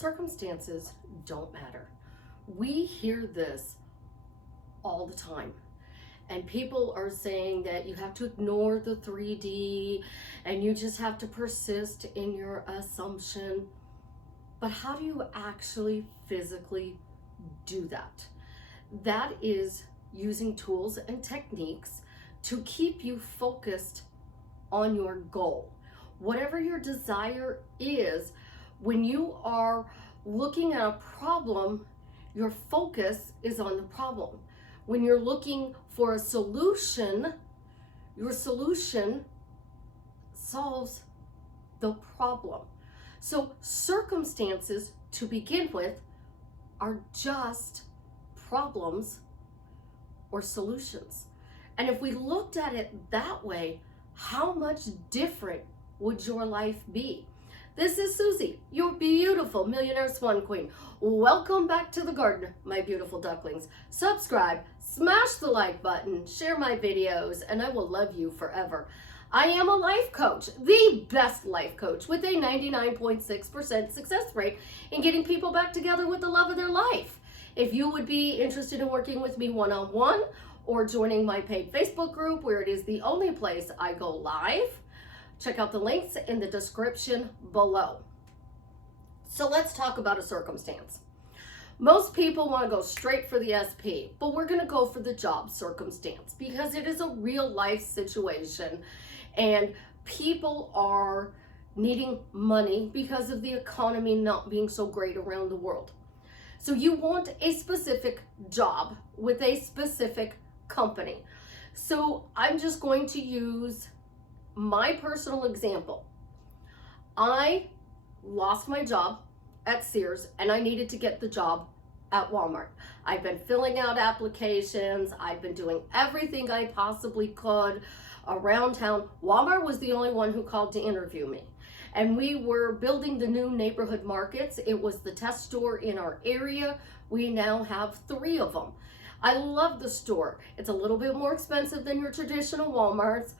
circumstances don't matter. We hear this all the time. And people are saying that you have to ignore the 3D and you just have to persist in your assumption. But how do you actually physically do that? That is using tools and techniques to keep you focused on your goal. Whatever your desire is, when you are looking at a problem, your focus is on the problem. When you're looking for a solution, your solution solves the problem. So circumstances, to begin with, are just problems or solutions. And if we looked at it that way, how much different would your life be? This is Susie, your beautiful Millionaire Swan Queen. Welcome back to the garden, my beautiful ducklings. Subscribe, smash the like button, share my videos, and I will love you forever. I am a life coach, the best life coach, with a 99.6% success rate in getting people back together with the love of their life. If you would be interested in working with me one-on-one or joining my paid Facebook group, where it is the only place I go live, check out the links in the description below. So let's talk about a circumstance. Most people want to go straight for the SP, but we're going to go for the job circumstance because it is a real life situation and people are needing money because of the economy not being so great around the world. So you want a specific job with a specific company. So I'm just going to use my personal example. I lost my job at Sears and I needed to get the job at Walmart. I've been filling out applications. I've been doing everything I possibly could around town. Walmart was the only one who called to interview me. And we were building the new neighborhood markets. It was the test store in our area. We now have 3 of them. I love the store. It's a little bit more expensive than your traditional Walmarts,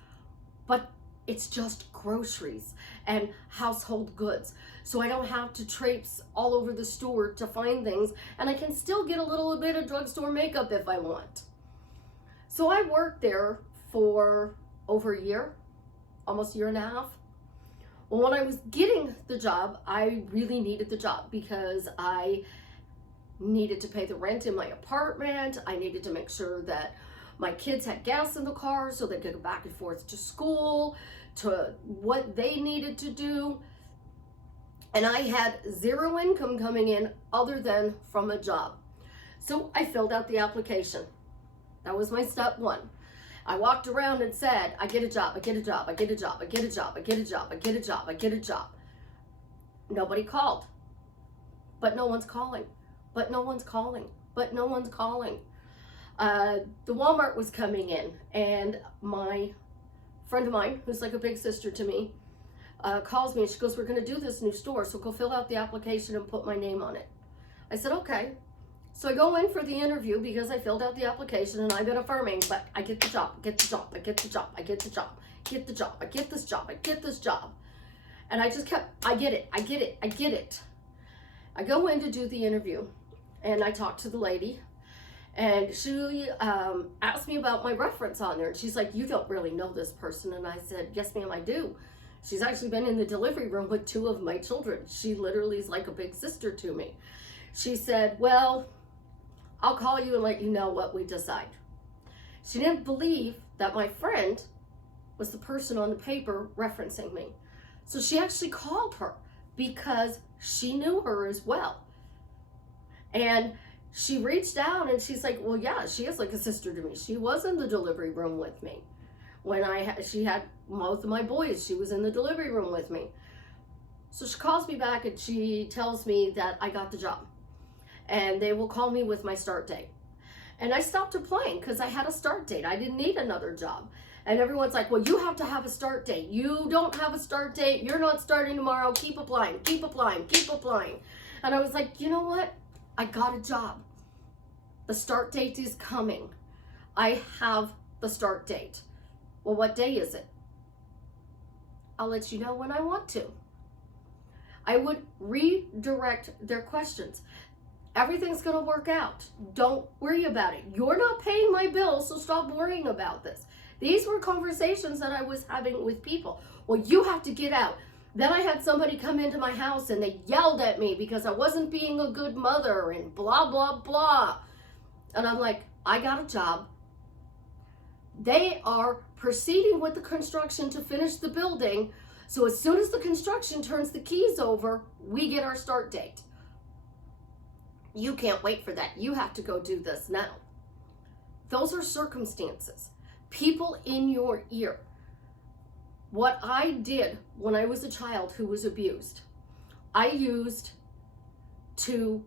but it's just groceries and household goods. So I don't have to traipse all over the store to find things, and I can still get a little bit of drugstore makeup if I want. So I worked there for over a year, almost a year and a half. Well, when I was getting the job, I really needed the job because I needed to pay the rent in my apartment. I needed to make sure that my kids had gas in the car so they could go back and forth to school, to what they needed to do. And I had 0 income coming in other than from a job. So I filled out the application. That was my step 1. I walked around and said, I get a job, I get a job, I get a job, I get a job, I get a job, I get a job, I get a job. Nobody called. But no one's calling. But no one's calling. But no one's calling. The Walmart was coming in, and my friend of mine, who's like a big sister to me, calls me and she goes, we're going to do this new store, so go fill out the application and put my name on it. I said, okay. So I go in for the interview because I filled out the application and I've been affirming, but I get the job, get the job, I get the job, I get the job, get the job, I get this job, I get this job. And I just kept, I get it, I get it, I get it. I go in to do the interview and I talk to the lady. And she asked me about my reference on there. And she's like, you don't really know this person. And I said, yes, ma'am, I do. She's actually been in the delivery room with 2 of my children. She literally is like a big sister to me. She said, well, I'll call you and let you know what we decide. She didn't believe that my friend was the person on the paper referencing me. So she actually called her because she knew her as well. And she reached out and she's like, well, yeah, she is like a sister to me. She was in the delivery room with me. When she had both of my boys, she was in the delivery room with me. So she calls me back and she tells me that I got the job and they will call me with my start date. And I stopped applying because I had a start date. I didn't need another job. And everyone's like, well, you have to have a start date. You don't have a start date. You're not starting tomorrow. Keep applying, keep applying, keep applying. And I was like, you know what? I got a job. The start date is coming. I have the start date. Well, what day is it? I'll let you know when I want to. I would redirect their questions. Everything's going to work out. Don't worry about it. You're not paying my bills, so stop worrying about this. These were conversations that I was having with people. Well, you have to get out. Then I had somebody come into my house and they yelled at me because I wasn't being a good mother and blah, blah, blah. And I'm like, I got a job. They are proceeding with the construction to finish the building. So as soon as the construction turns the keys over, we get our start date. You can't wait for that. You have to go do this now. Those are circumstances. People in your ear. What I did when I was a child who was abused, I used to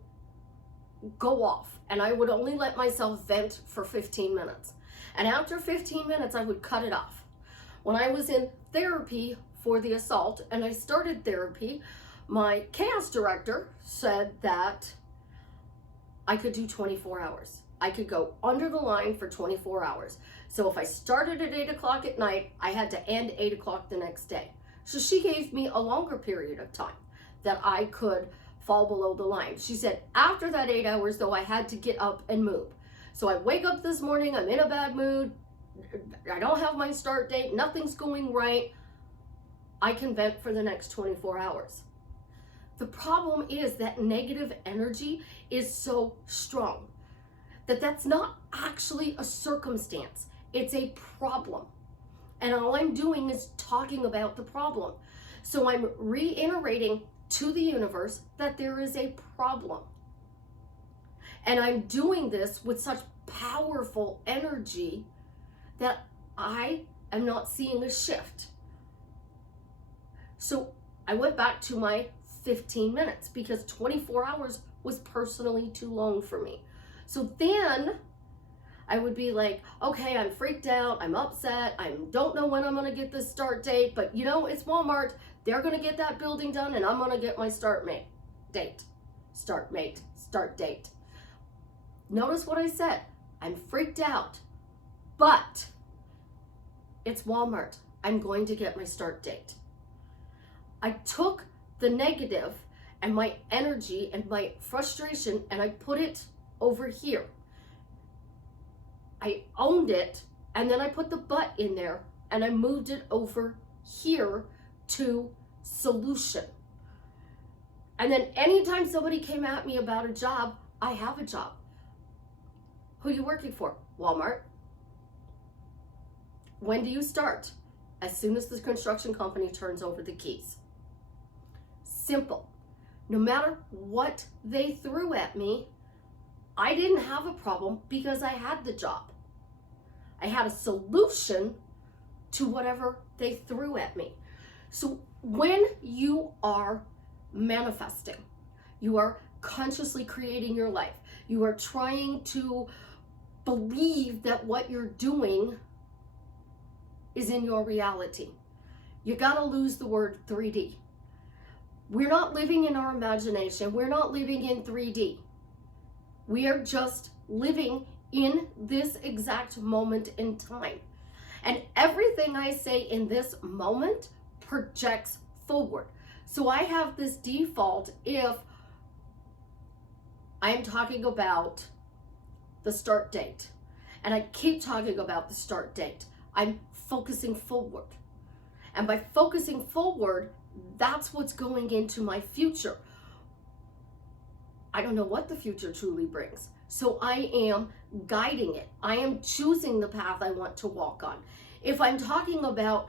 go off, and I would only let myself vent for 15 minutes. And after 15 minutes, I would cut it off. When I was in therapy for the assault, and I started therapy, my chaos director said that I could do 24 hours. I could go under the line for 24 hours. So if I started at 8 o'clock at night, I had to end 8 o'clock the next day. So she gave me a longer period of time that I could fall below the line. She said, after that 8 hours though, I had to get up and move. So I wake up this morning, I'm in a bad mood, I don't have my start date, nothing's going right. I can vent for the next 24 hours. The problem is that negative energy is so strong that that's not actually a circumstance. It's a problem. And all I'm doing is talking about the problem. So I'm reiterating to the universe that there is a problem. And I'm doing this with such powerful energy that I am not seeing a shift. So I went back to my 15 minutes because 24 hours was personally too long for me. So then I would be like, okay, I'm freaked out, I'm upset, I don't know when I'm gonna get this start date, but you know, it's Walmart, they're gonna get that building done and I'm gonna get my start date. Notice what I said, I'm freaked out, but it's Walmart, I'm going to get my start date. I took the negative and my energy and my frustration and I put it over here. I owned it and then I put the but in there and I moved it over here to solution. And then anytime somebody came at me about a job, I have a job. Who are you working for? Walmart. When do you start? As soon as the construction company turns over the keys. Simple. No matter what they threw at me, I didn't have a problem because I had the job. I had a solution to whatever they threw at me. So when you are manifesting, you are consciously creating your life, you are trying to believe that what you're doing is in your reality. You gotta lose the word 3D. We're not living in our imagination. We're not living in 3D. We are just living in this exact moment in time. And everything I say in this moment projects forward. So I have this default if I'm talking about the start date and I keep talking about the start date, I'm focusing forward. And by focusing forward, that's what's going into my future. I don't know what the future truly brings. So I am guiding it. I am choosing the path I want to walk on. If I'm talking about,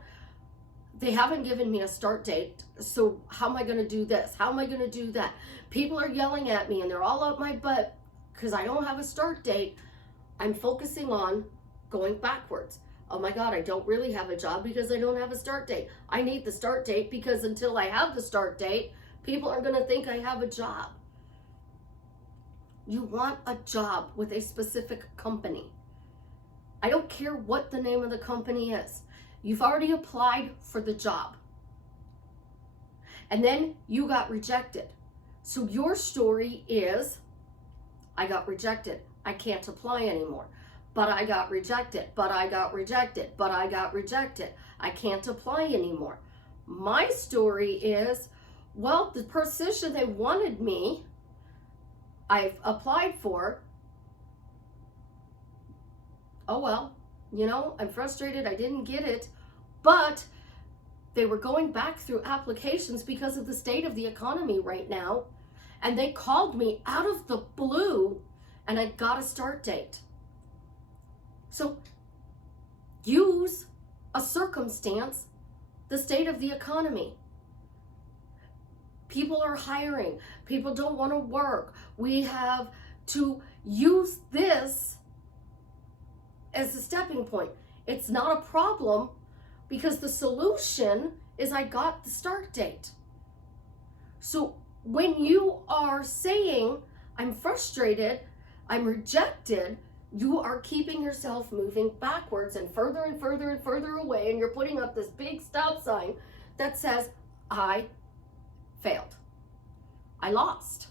they haven't given me a start date, so how am I going to do this? How am I going to do that? People are yelling at me and they're all up my butt because I don't have a start date. I'm focusing on going backwards. Oh my God, I don't really have a job because I don't have a start date. I need the start date because until I have the start date, people are going to think I have a job. You want a job with a specific company. I don't care what the name of the company is. You've already applied for the job. And then you got rejected. So your story is, I got rejected. I can't apply anymore. But I got rejected, but I got rejected, but I got rejected. I can't apply anymore. My story is, Well, the position they wanted me, I've applied for. Oh well, I'm frustrated I didn't get it, but they were going back through applications because of the state of the economy right now, and they called me out of the blue, and I got a start date. So use a circumstance, the state of the economy. People are hiring. People don't want to work. We have to use this as a stepping point. It's not a problem because the solution is I got the start date. So when you are saying, I'm frustrated, I'm rejected, you are keeping yourself moving backwards and further and further and further away, and you're putting up this big stop sign that says, I failed. I lost.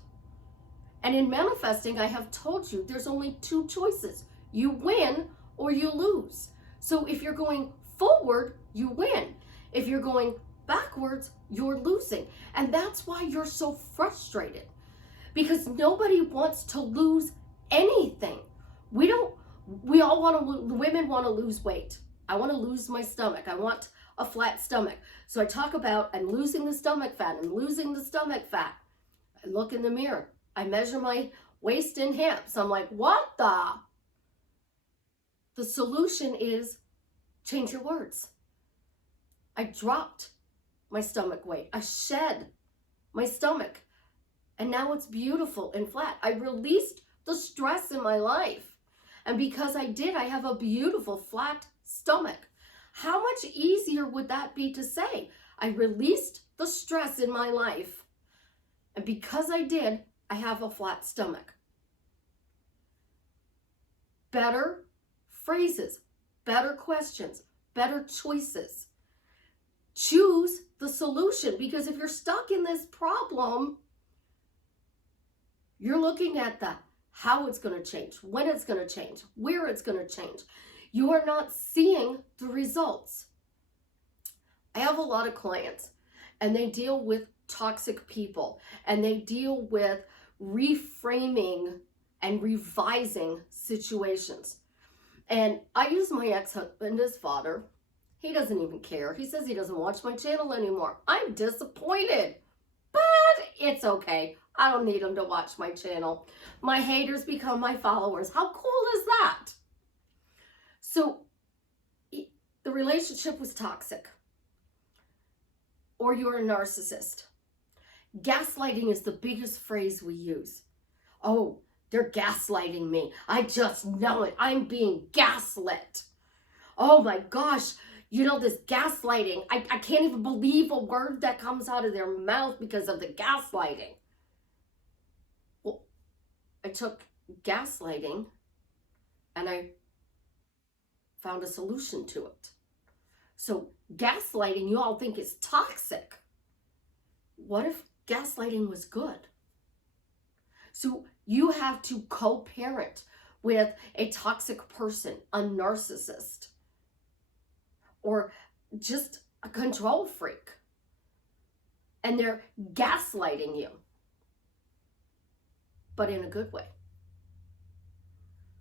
And in manifesting, I have told you there's only two choices. You win or you lose. So if you're going forward, you win. If you're going backwards, you're losing. And that's why you're so frustrated, because nobody wants to lose anything. We all want to, women want to lose weight. I want to lose my stomach. I want a flat stomach. So I talk about I'm losing the stomach fat. I'm losing the stomach fat. I look in the mirror. I measure my waist and hips. I'm like, what the? The solution is change your words. I dropped my stomach weight. I shed my stomach. And now it's beautiful and flat. I released the stress in my life. And because I did, I have a beautiful flat stomach. How much easier would that be to say? I released the stress in my life. And because I did, I have a flat stomach. Better phrases, better questions, better choices. Choose the solution, because if you're stuck in this problem, you're looking at the how it's going to change, when it's going to change, where it's going to change. You are not seeing the results. I have a lot of clients, and they deal with toxic people, and they deal with reframing and revising situations. And I use my ex-husband as fodder. He doesn't even care. He says he doesn't watch my channel anymore. I'm disappointed, but it's okay. I don't need him to watch my channel. My haters become my followers. How cool is that? So the relationship was toxic, or you're a narcissist. Gaslighting is the biggest phrase we use. Oh, they're gaslighting me. I just know it. I'm being gaslit. Oh my gosh. This gaslighting. I can't even believe a word that comes out of their mouth because of the gaslighting. Well, I took gaslighting and I found a solution to it. So gaslighting, you all think is toxic. What if gaslighting was good? So you have to co-parent with a toxic person, a narcissist, or just a control freak. And they're gaslighting you, but in a good way.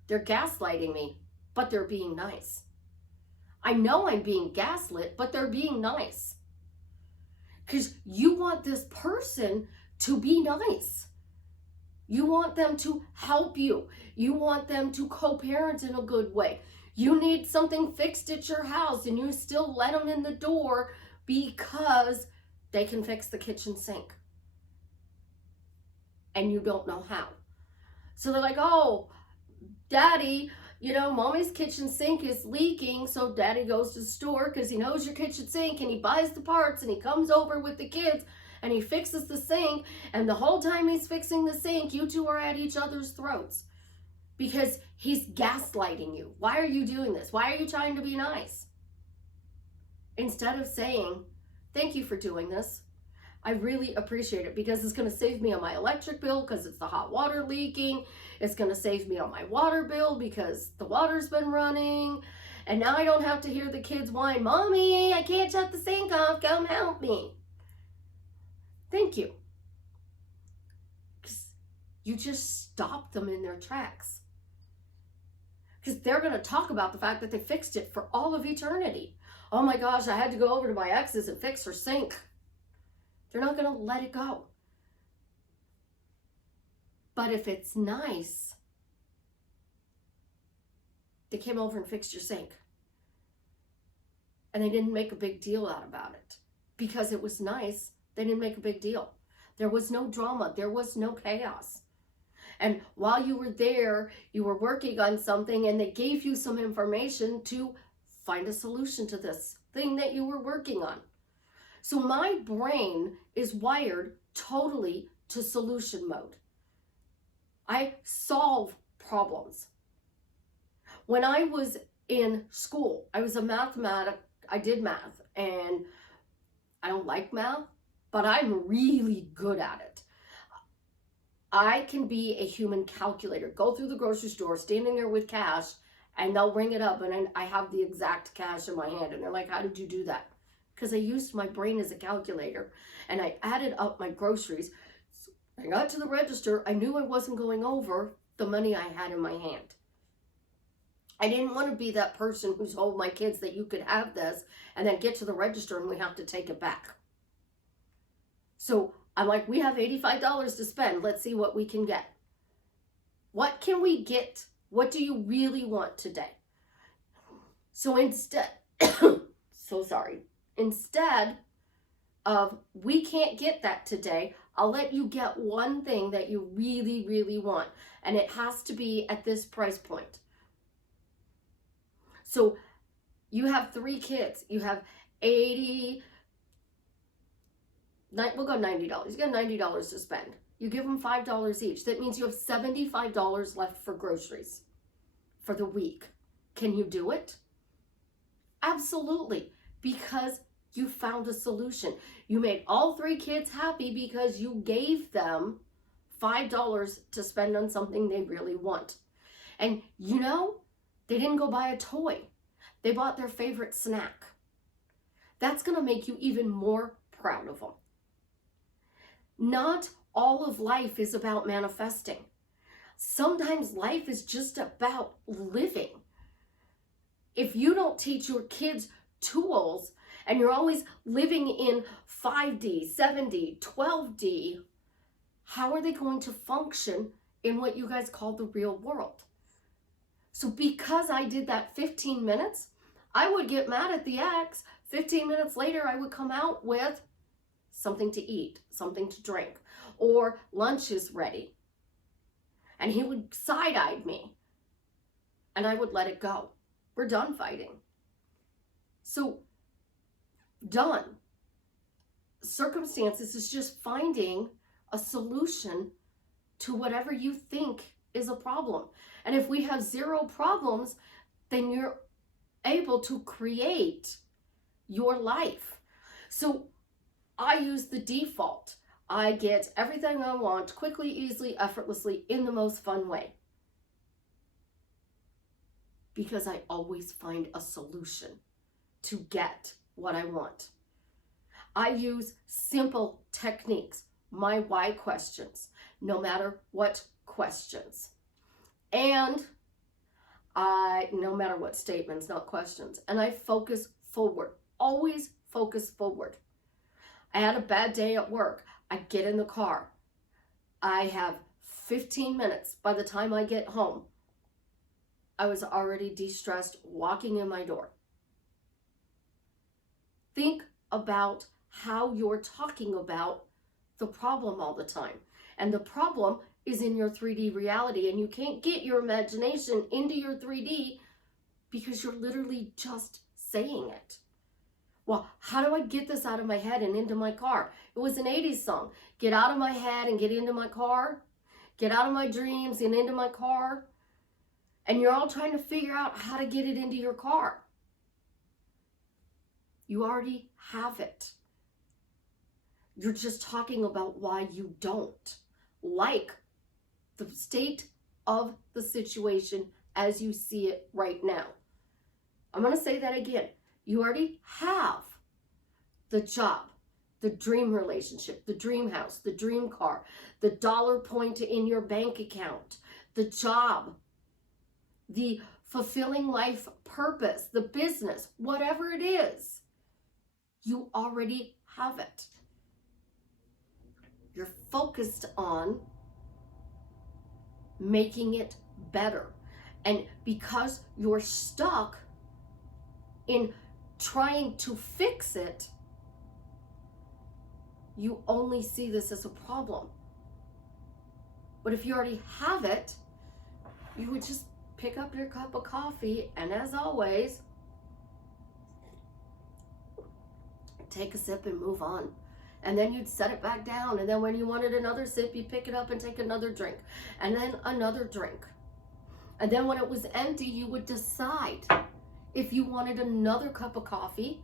They're gaslighting me, but they're being nice. I know I'm being gaslit, but they're being nice. Because you want this person to be nice. You want them to help you. You want them to co-parent in a good way. You need something fixed at your house and you still let them in the door because they can fix the kitchen sink. And you don't know how. So they're like, oh, Daddy, Mommy's kitchen sink is leaking. So Daddy goes to the store because he knows your kitchen sink and he buys the parts and he comes over with the kids and he fixes the sink. And the whole time he's fixing the sink, you two are at each other's throats because he's gaslighting you. Why are you doing this? Why are you trying to be nice? Instead of saying, thank you for doing this. I really appreciate it because it's going to save me on my electric bill because it's the hot water leaking. It's going to save me on my water bill because the water's been running. And now I don't have to hear the kids whine, Mommy, I can't shut the sink off. Come help me. Thank you. Because you just stop them in their tracks. Because they're going to talk about the fact that they fixed it for all of eternity. Oh my gosh, I had to go over to my ex's and fix her sink. They're not going to let it go. But if it's nice, they came over and fixed your sink. And they didn't make a big deal out about it. Because it was nice, they didn't make a big deal. There was no drama. There was no chaos. And while you were there, you were working on something and they gave you some information to find a solution to this thing that you were working on. So my brain is wired totally to solution mode. I solve problems. When I was in school, I was a mathematic. I did math, and I don't like math, but I'm really good at it. I can be a human calculator, go through the grocery store, standing there with cash, and they'll ring it up, and I have the exact cash in my hand, and they're like, how did you do that? Because I used my brain as a calculator, and I added up my groceries. So I got to the register, I knew I wasn't going over the money I had in my hand. I didn't want to be that person who told my kids that you could have this, and then get to the register and we have to take it back. So I'm like, we have $85 to spend. Let's see what we can get. What can we get? What do you really want today? So instead, instead of we can't get that today, I'll let you get one thing that you really, really want. And it has to be at this price point. So you have 3 kids. You have we'll go $90. You got $90 to spend. You give them $5 each. That means you have $75 left for groceries for the week. Can you do it? Absolutely. Because you found a solution. You made all 3 kids happy because you gave them $5 to spend on something they really want. And you know, they didn't go buy a toy. They bought their favorite snack. That's going to make you even more proud of them. Not all of life is about manifesting. Sometimes life is just about living. If you don't teach your kids tools and you're always living in 5D, 7D, 12D, how are they going to function in what you guys call the real world? So because I did that 15 minutes, I would get mad at the ex. 15 minutes later, I would come out with something to eat, something to drink, or lunch is ready. And he would side-eye me, and I would let it go. We're done fighting. So, done. Circumstances is just finding a solution to whatever you think is a problem. And if we have 0 problems, then you're able to create your life. So I use the default. I get everything I want quickly, easily, effortlessly, in the most fun way. Because I always find a solution to get what I want. I use simple techniques, my why questions, no matter what questions. And no matter what statements, not questions. And I focus forward, always focus forward. I had a bad day at work. I get in the car. I have 15 minutes by the time I get home. I was already de-stressed walking in my door. Think about how you're talking about the problem all the time. And the problem is in your 3D reality, and you can't get your imagination into your 3D because you're literally just saying it. Well, how do I get this out of my head and into my car? It was an 80s song. Get out of my head and get into my car. Get out of my dreams and into my car. And you're all trying to figure out how to get it into your car. You already have it. You're just talking about why you don't. Like the state of the situation as you see it right now. I'm going to say that again. You already have the job, the dream relationship, the dream house, the dream car, the dollar point in your bank account, the job, the fulfilling life purpose, the business, whatever it is, you already have it. You're focused on making it better. And because you're stuck in trying to fix it, you only see this as a problem. But if you already have it, you would just pick up your cup of coffee and, as always, take a sip and move on. And then you'd set it back down. And then when you wanted another sip, you'd pick it up and take another drink. And then another drink. And then when it was empty, you would decide if you wanted another cup of coffee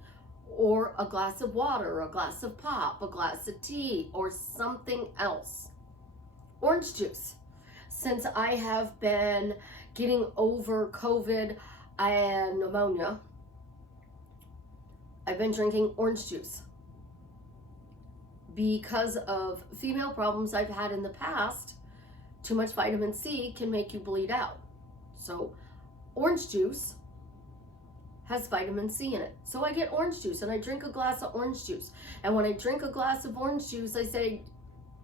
or a glass of water, a glass of pop, a glass of tea, or something else. Orange juice. Since I have been getting over COVID and pneumonia, I've been drinking orange juice. Because of female problems I've had in the past, too much vitamin C can make you bleed out. So orange juice has vitamin C in it. So I get orange juice and I drink a glass of orange juice. And when I drink a glass of orange juice, I say,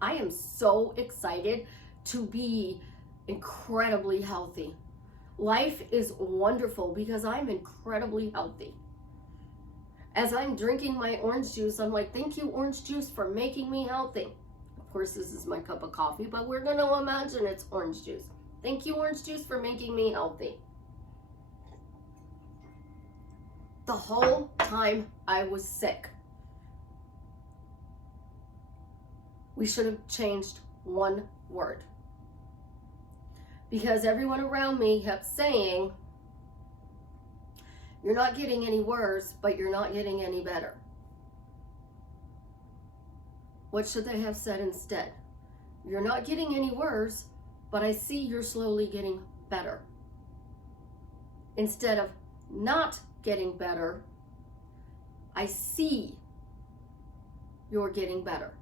I am so excited to be incredibly healthy. Life is wonderful because I'm incredibly healthy. As I'm drinking my orange juice, I'm like, thank you, orange juice, for making me healthy. Of course, this is my cup of coffee, but we're going to imagine it's orange juice. Thank you, orange juice, for making me healthy. The whole time I was sick, we should have changed one word. Because everyone around me kept saying, you're not getting any worse, but you're not getting any better. What should they have said instead? You're not getting any worse, but I see you're slowly getting better. Instead of not getting better, I see you're getting better.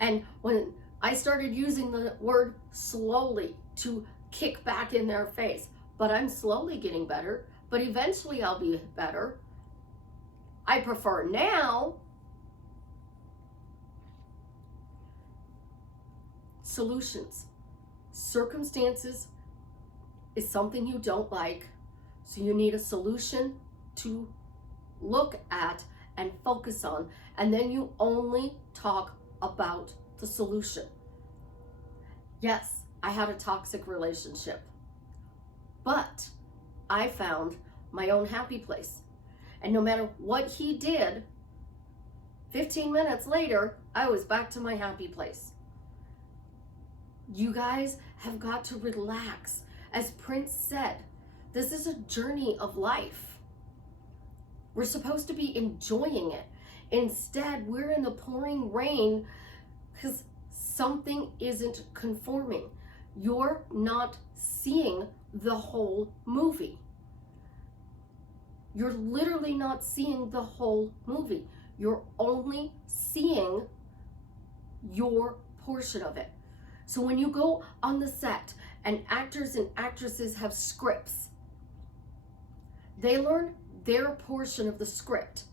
And when I started using the word slowly to kick back in their face, but I'm slowly getting better, but eventually I'll be better. I prefer now. Solutions. Circumstances is something you don't like, so you need a solution to look at and focus on, and then you only talk about the solution. Yes, I had a toxic relationship, but I found my own happy place. And no matter what he did, 15 minutes later, I was back to my happy place. You guys have got to relax. As Prince said, this is a journey of life. We're supposed to be enjoying it. Instead, we're in the pouring rain because something isn't conforming. You're not seeing the whole movie. You're literally not seeing the whole movie. You're only seeing your portion of it. So when you go on the set and actors and actresses have scripts, they learn their portion of the script.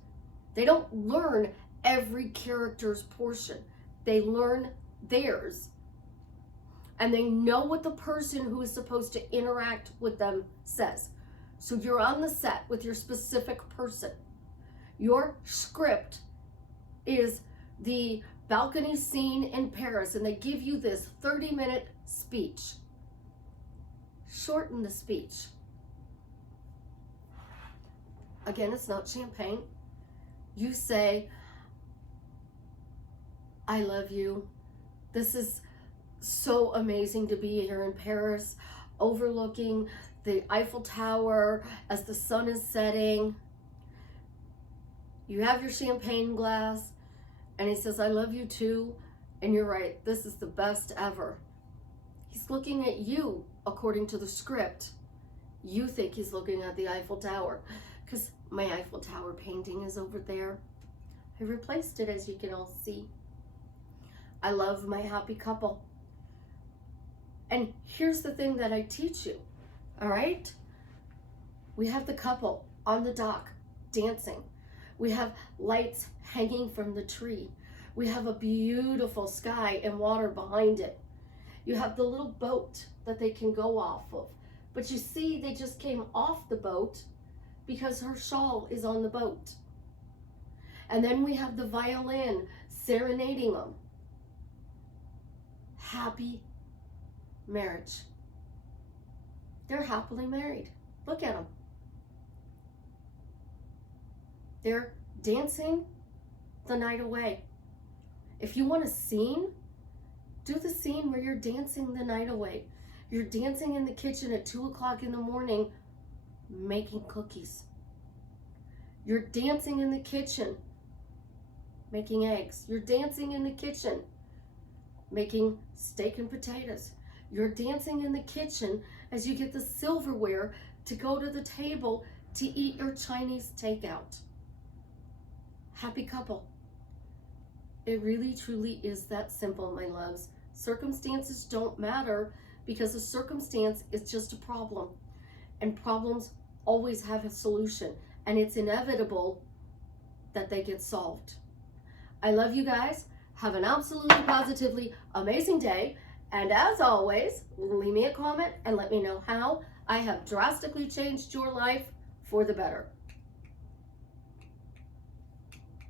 They don't learn every character's portion. They learn theirs. And they know what the person who is supposed to interact with them says. So you're on the set with your specific person. Your script is the balcony scene in Paris, and they give you this 30-minute speech. Shorten the speech. Again, it's not champagne. You say, I love you. This is so amazing to be here in Paris, overlooking the Eiffel Tower as the sun is setting. You have your champagne glass, and he says, I love you too. And you're right, this is the best ever. He's looking at you according to the script. You think he's looking at the Eiffel Tower because my Eiffel Tower painting is over there. I replaced it, as you can all see. I love my happy couple. And here's the thing that I teach you, all right? We have the couple on the dock dancing. We have lights hanging from the tree. We have a beautiful sky and water behind it. You have the little boat that they can go off of. But you see, they just came off the boat because her shawl is on the boat. And then we have the violin serenading them. Happy marriage. They're happily married. Look at them. They're dancing the night away. If you want a scene, do the scene where you're dancing the night away. You're dancing in the kitchen at 2 o'clock in the morning, making cookies. You're dancing in the kitchen, making eggs. You're dancing in the kitchen, making steak and potatoes. You're dancing in the kitchen as you get the silverware to go to the table to eat your Chinese takeout. Happy couple. It really, truly is that simple, my loves. Circumstances don't matter because a circumstance is just a problem. And problems always have a solution. And it's inevitable that they get solved. I love you guys. Have an absolutely positively amazing day. And as always, leave me a comment and let me know how I have drastically changed your life for the better.